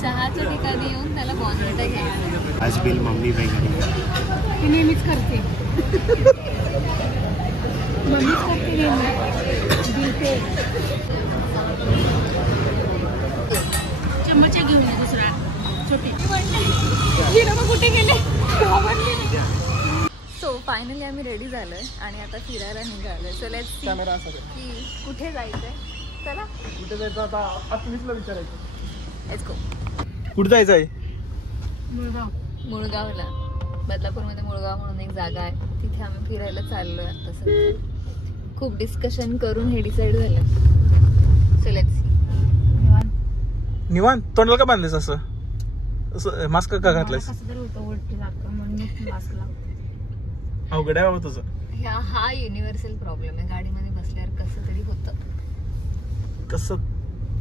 चहाच्या ठिकाणी येऊन त्याला बॉर्नव्हिटा घ्यायचं. आज बिल मम्मी पे करेगी. ती नेहमीच करते. मम्मीच करते नेहमी बिल पे. चम्मच घेऊन ये दुसरा छोटे. मग कुठे गेले? सो फायनली आम्ही रेडी झालोय आणि आता फिरायला निघालोय. सो लेट्स सी की कुठे जायचंय. चला कुठे जायचं आता आत्मीसला विचारायचं. Let's go. कुठे जायचं आहे? मुळगावला. बदलापूरमध्ये मुळगाव म्हणून एक जागा आहे, तिथे आम्ही फिरायला चाललोय आता सध्या. खूप डिस्कशन करून हे डिसाईड झालं. So let's see. निवांत तोंडाला का बांधलेस असं? असं मास्क का घातलायस? अवघड आहे बाबा तुझं. हा युनिव्हर्सल प्रॉब्लेम आहे. गाडीमध्ये बसल्यावर कसं तरी होतं. कसं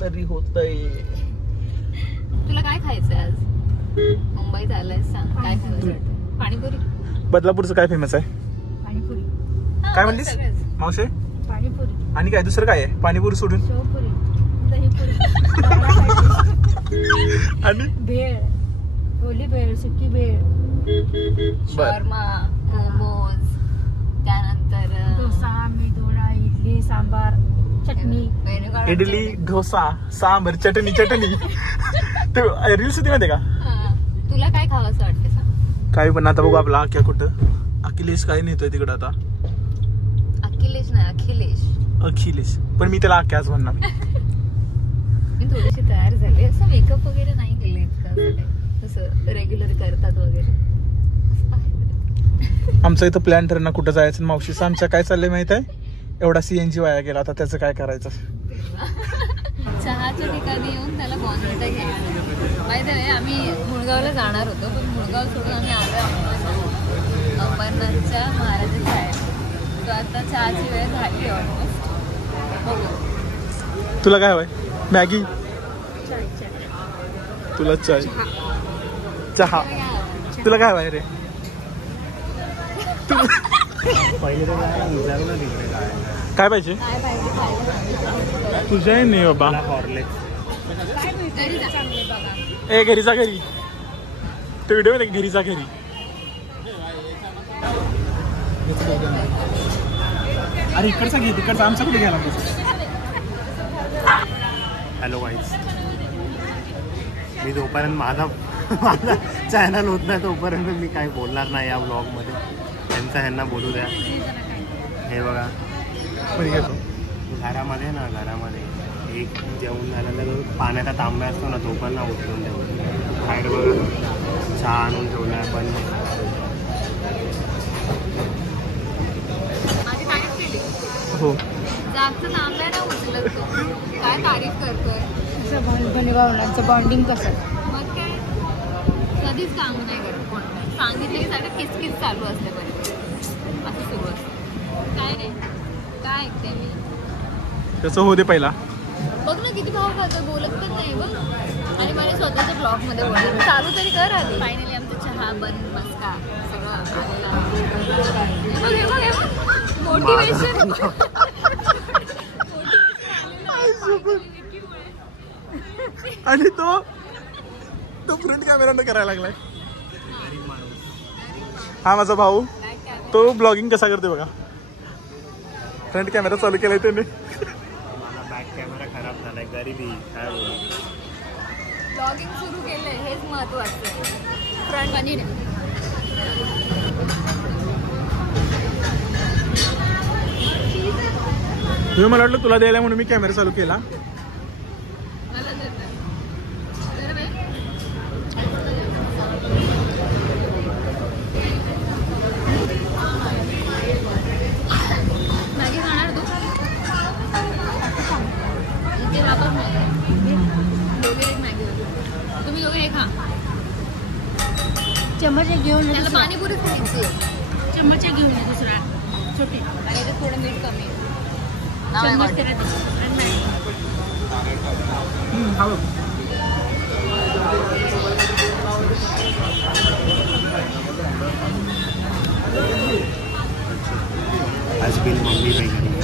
तरी होतंय. तुला काय खायचंय आज? मुंबईत आलाय, सांग काय खायचं? पाणीपुरी. बदलापूरचं काय फेमस आहे? पाणीपुरी. काय म्हणलीस मावशे? पाणीपुरी. आणि काय दुसरं काय आहे पाणीपुरी सोडून? शेवपुरी, दहीपुरी आणि भेळ, ओली भेळ, सुकी भेळ, शर्मा, मोमोज, त्यानंतर डोसा, मेदूवडा, इडली, सांबार, चटणी, इडली, डोसा, सांबर, चटणी. ते रील्स होती माहिती का? तुला काय खावंसं वाटतं सांग? काही पण आता बघू आपला आख्या कुठं अखिलेश काय नेतोय तिकडं आता. अखिलेश नाही, अखिलेश. पण मी त्याला आख्याच म्हणणार. मी थोडीशी तयार झाली. असं मेकअप वगैरे नाही केलं इतकं, जसं रेग्युलर करतात वगैरे. आमचं इथं प्लॅन ठरणार कुठं जायचं. मावशीचं आमच्या काय चाललंय माहित आहे? एवढा CNG वाया गेला, आता त्याचं काय करायचं? चहाच्या ठिकाणी येऊन त्याला बॉर्नव्हिटा घ्यायचं. माहिती आहे आम्ही मुळगावला जाणार होतो, पण मुळगाव सोडून आम्ही आलो अंबरनाथच्या महाराजांच्या आहे. तो आता चहाची वेळ झाली ऑलमोस्ट. बघू. तुला काय हवंय? मॅगी? तुला चाय? चहा? तुला काय हवंय रे? पहिले तर विचारू ना तिकडे काय पाहिजे? तुझ्या नाही बाबा. हॉर्लिक्स. ए घरीचा घरी. तो व्हिडिओ मध्ये घरीचा घरी. अरे इकडचा घे, तिकडचा आमचा कुठे घ्यायला? Hello guys. मी जोपर्यंत माझा चॅनल होत नाही तोपर्यंत मी काही बोलणार नाही या ब्लॉगमध्ये. ह्यांना बोलू द्या. हे बघा घरामध्ये घरामध्ये एक जेवण झाल्यानंतर पाण्याचा तांब्या असतो ना, तो पण ना उचलून ठेवतो. बाहेर बघा चहा आणून ठेवला आहे. पण हो जास्त तांब्या ना उचलत तो. काय तारीफ करतोय. बहिणीभावांचं बॉन्डिंग कसं? मग काय कधीच काम नाही करत कोण. सांगितलं की साठं किचकिच चालू असते. बरं असं सुरू असतं. काय नाही काय ऐकते मी. तसं होऊ दे पहिला. बघ ना किती भाव खातो, बोलत पण नाही बघ. आणि मला स्वतःच्या ब्लॉगमध्ये बोलत चालू तरी कर आधी. फायनली आमचं चहा बन मस्का सगळं आलेलं. मोटिवेशन. आणि तो फ्रंट कॅमेरा करायला लागलाय. हा माझा भाऊ, तो ब्लॉगिंग कसा करते बघा. फ्रंट कॅमेरा चालू केलाय त्याने. मला बॅक कॅमेरा खराब झालाय. गरिबी काय बोलू. ब्लॉगिंग सुरू केलंय हेच महत्वाचं. फ्रंट आणि तुम्ही मला वाटलं तुला द्यायला म्हणून मी कॅमेरा चालू केला. मॅगी खाणार तू? तुम्ही दोघे हे खा. चम्मच घेऊन त्याला पाणीपुरी खायची. चम्मच घेऊन ये दुसरा छोटे. आणि ते थोडं मीठ कमी आहे. आज बिल मम्मी पे करेगी.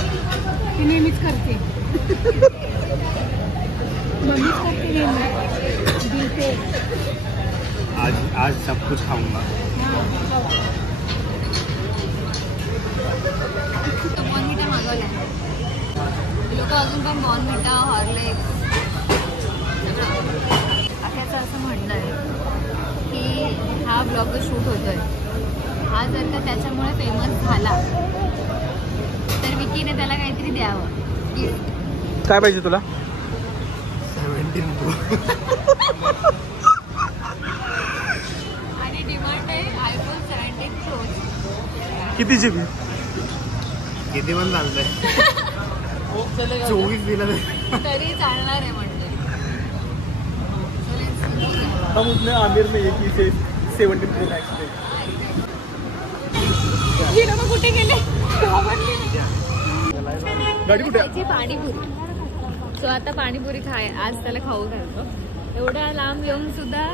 ती नेहमीच करते. मम्मीच करते नेहमी बिल पे. आज सब कुछ खाऊंगा. बॉर्नविटा मागवलाय. लोक अजून पण बॉर्नविटा, हॉर्लिक्स अख्याचं असं म्हणणं आहे की हा ब्लॉग जो शूट होतोय हा जर का त्याच्यामुळे फेमस झाला तर विकीने त्याला काहीतरी द्यावं गिफ्ट. काय पाहिजे तुला? 17 Pro. आणि डिमांड आहे iPhone 17 Pro. किती GB? किती पण चालतंय. 24 दिलं तरी चालणार आहे म्हणते. हम उसने आमिर में एक ही से 17 Pro Max थे. ही लोक कुठे गेले? गाडी कुठे? खायची पाणीपुरी. सो आता पाणीपुरी आज त्याला खाऊ घालतो. एवढ्या लांब येऊन सुद्धा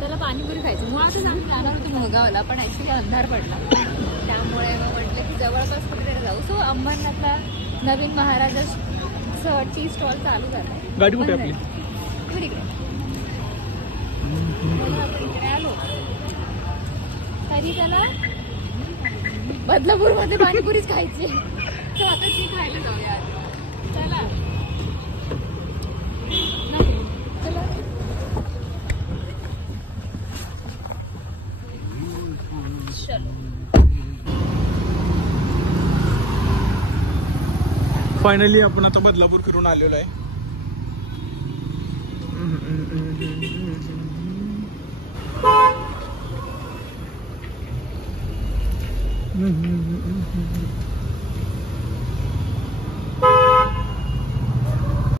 त्याला पाणीपुरी खायची. मुळातच आम्ही जाणार होतो मुळगावला पण ॲक्च्युली अंधार पडला त्यामुळे मग म्हटलं की जवळपास कुठेतरी जाऊ. सो अंबरनाथला नवीन महाराजा टी स्टॉल चालू झाला. गाडी कुठे आपली? इकडे आलो तरी त्याला बदलापूरमध्ये पाणीपुरीच खायची. तर आता ती खायला जाऊया. चला चला. चलो. फायनली आपण आता बदलापूर फिरून आलेलो आहे.